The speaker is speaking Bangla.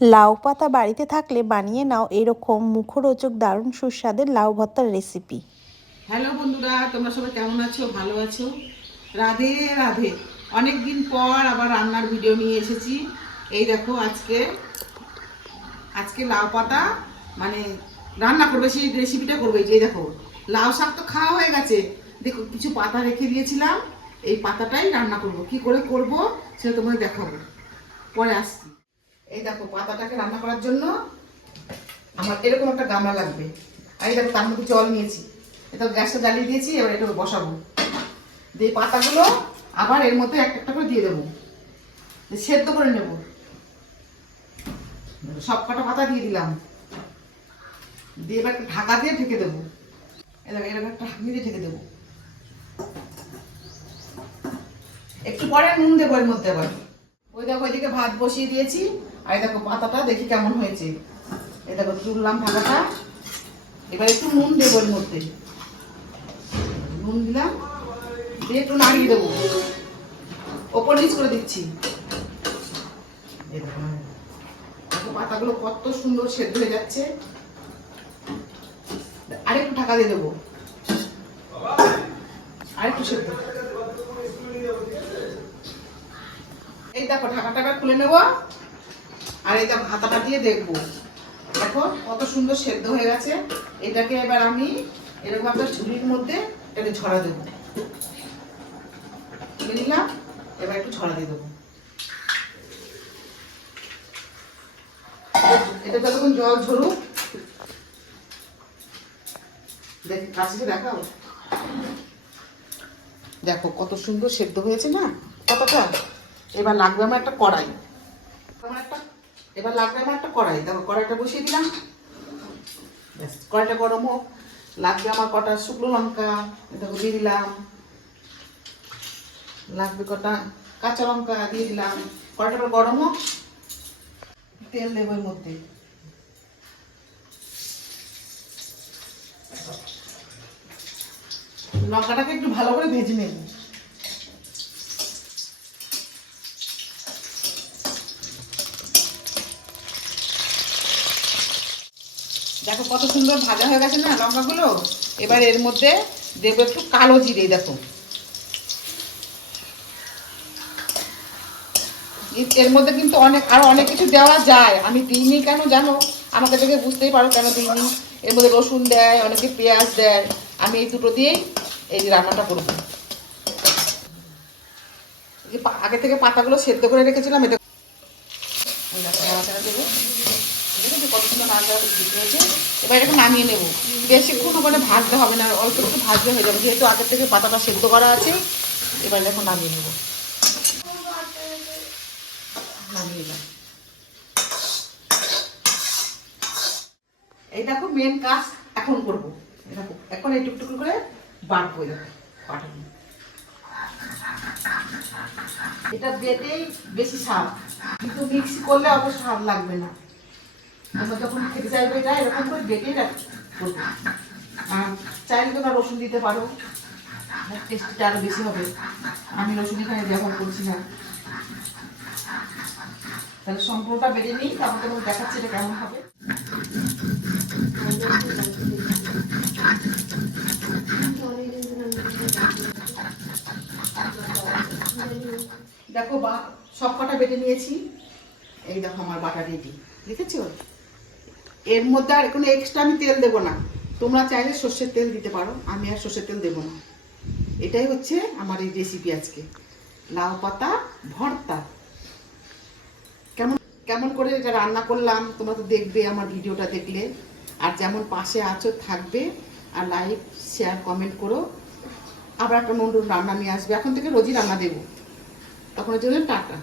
লাউ পাতা বাড়িতে থাকলে বানিয়ে নাও এরকম মুখরোচক দারুণ সুস্বাদের লাউ ভর্তার রেসিপি হ্যালো বন্ধুরা, তোমরা সবাই কেমন আছো? ভালো আছো? রাধে রাধে। অনেক দিন পর আবার রান্নার ভিডিও নিয়ে এসেছি। এই দেখো, আজকে আজকে লাউ পাতা মানে রান্না করবে, সেই রেসিপিটা করবে। এই দেখো, লাউ শাক তো খাওয়া হয়ে গেছে। দেখো, কিছু পাতা রেখে দিয়েছিলাম। এই পাতাটাই রান্না করব। কি করে করব, সেটা তোমাদের দেখাবো। পরে আসছি। এই দেখো পাতাটাকে রান্না করার জন্য আমার এরকম একটা গামলা লাগবে। আর এই দেখো তার মধ্যে জল নিয়েছি। এটা গ্যাসটা জ্বালিয়ে দিয়েছি, এবার এটা বসাবো। দিয়ে পাতাগুলো আবার এর মধ্যে একটা একটা করে দিয়ে দেবো। সেদ্ধ করে নেব। সব কটা পাতা দিয়ে দিলাম। দিয়ে এবার একটা ঢাকা দিয়ে ঢেকে দেবো। এরকম এরকম একটা ঢাকনি দিয়ে ঢেকে দেবো। একটু পরে নুন দেবো এর মধ্যে আবার। ওই দেখো, ওইদিকে ভাত বসিয়ে দিয়েছি। আর দেখো পাতাটা, দেখি কেমন হয়েছে। এই দেখো তুললাম ঢাকাটা এবার একটু নুন দেবো এর মধ্যে। নুন দিলাম, দিয়ে একটু নাড়িয়ে দেবো। ওপর নিচ করে দিচ্ছি। পাতাগুলো কত সুন্দর সেদ্ধ হয়ে যাচ্ছে। আরেকটু ঢাকা দিয়ে দেবো। আরেকটু সেদ্ধ। এই দেখো ঢাকা টাকা খুলে নেব। আর এটা হাতাটা দিয়ে দেখব। দেখো কত সুন্দর সেদ্ধ হয়ে গেছে। এটাকে এবার আমি এরকম একটা ঝুড়ির মধ্যে এটাকে ছড়া দেবো। নিলাম, এবার একটু ছড়া দিয়ে দেবো। এটা ততক্ষণ জল ঝরুক, দেখ কাছে দেখো কত সুন্দর সেদ্ধ হয়েছে না? কতটা? এবার লাগবে আমার একটা কড়াই। আমার একটা এবার লাগবে আমার একটা কড়াই। দেখো, কড়াইটা বসিয়ে দিলাম। ব্যাস, কড়াইটা গরম হোক। লাগবে আমার কটা শুকনো লঙ্কা, দেখো, দিয়ে দিলাম। লাগবে কটা কাঁচা লঙ্কা দিয়ে দিলাম। কড়াইটা গরম হোক। তেল দেবো এর মধ্যে। লঙ্কাটাকে একটু ভালো করে ভেজে নেব। দেখো কত সুন্দর ভাজা হয়ে গেছে না লঙ্কাগুলো? এবার এর মধ্যে দেবো একটু কালো জিরে, দেখো। এর মধ্যে কিন্তু অনেক আরও অনেক কিছু দেওয়া যায়। আমি দিইনি কেন জানো? আমাকে দেখে বুঝতেই পারো কেন দিইনি। এর মধ্যে রসুন দেয়, অনেকে পেঁয়াজ দেয়। আমি এই দুটো দিয়েই এই যে রান্নাটা করব। আগে থেকে পাতাগুলো সেদ্ধ করে রেখেছিলাম এটা দেবো। দেখেছ কত সুন্দর নাড়াচাড়া করে দিতে হয়েছে? এবার এটাকে নামিয়ে নেব। বেশিক্ষণ ওখানে ভাজতে হবে না, অল্প একটু ভাজলে হয়ে যাবে। যেহেতু আগের থেকে পাতাটা সেদ্ধ করা আছে, এবার দেখো নামিয়ে নেব। নামিয়ে নিলাম এই দেখো মেন কাজ এখন করব। দেখো, এখন এই টুকটুকু করে বাড়বো এই দেখো পাঠাবো এটা বেটেই বেশি স্বাদ। কিন্তু মিক্সি করলে অত স্বাদ লাগবে না। আমরা যখন খেতে চাইব এটা এরকম করে রাখ- করব চাইলে তোমরা রসুন দিতে পারো। টেস্টটা আরও বেশি হবে। আমি রসুন এখানে ব্যবহার করছি না। তাহলে সম্পূর্ণটা বেড়ে নিই, তারপর তোমাকে দেখাচ্ছি এটা কেমন হবে। দেখো বা সব কটা বেটে নিয়েছি। এই দেখো আমার বাটা রেডি। দেখেছ? এর মধ্যে আর কোনো এক্সট্রা আমি তেল দেবো না। তোমরা চাইলে সর্ষের তেল দিতে পারো, আমি আর সর্ষের তেল দেবো না। এটাই হচ্ছে আমার এই রেসিপি আজকে। লাউ পাতা, ভর্তা। কেমন কেমন করে এটা রান্না করলাম, তোমরা তো দেখবে আমার ভিডিওটা দেখলে। আর যেমন পাশে আছো, থাকবে। আর লাইক শেয়ার কমেন্ট করো। আবার একটা নতুন রান্না নিয়ে আসবে। এখন থেকে রোজই রান্না দেবো। তখন জন্য টাটা।